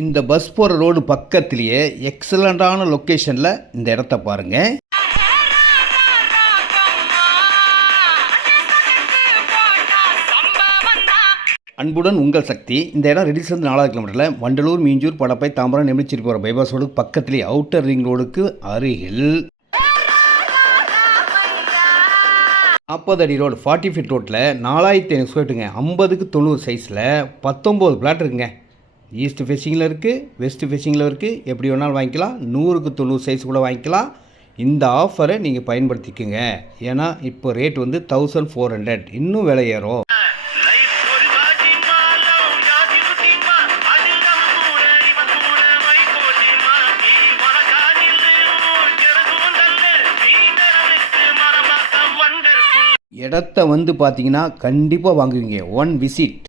இந்த பஸ் போகிற ரோடு பக்கத்திலேயே எக்ஸலண்ட்டான லொக்கேஷனில் இந்த இடத்த பாருங்கள். அன்புடன் உங்கள் சக்தி. இந்த இடம் ரெடிஸ்லேருந்து 4 கிலோமீட்டரில் வண்டலூர், மீஞ்சூர், படப்பை, தாம்பரம், நெமிச்சிட்டு போகிற பைபாஸ் ரோடு பக்கத்திலேயே அவுட்டர் ரிங் ரோடுக்கு அருகில் 40 அடி ரோடு 40 ஃபீட் ரோட்டில் 4500 ஸ்கொயர்ட்டுங்க. 50க்கு 90 சைஸில் 19 பிளாட் இருக்குங்க. ஈஸ்ட் ஃபேஸிங்கில் இருக்குது, வெஸ்ட் ஃபேஸிங்கில் இருக்குது. எப்படி வேணாலும் வாங்கிக்கலாம். 100க்கு 90 சைஸ் கூட வாங்கிக்கலாம். இந்த ஆஃபரை நீங்கள் பயன்படுத்திக்கோங்க. ஏன்னா இப்போ ரேட் வந்து 1400, இன்னும் விலை ஏறும். இடத்த வந்து பார்த்தீங்கன்னா கண்டிப்பாக வாங்குவீங்க. One visit.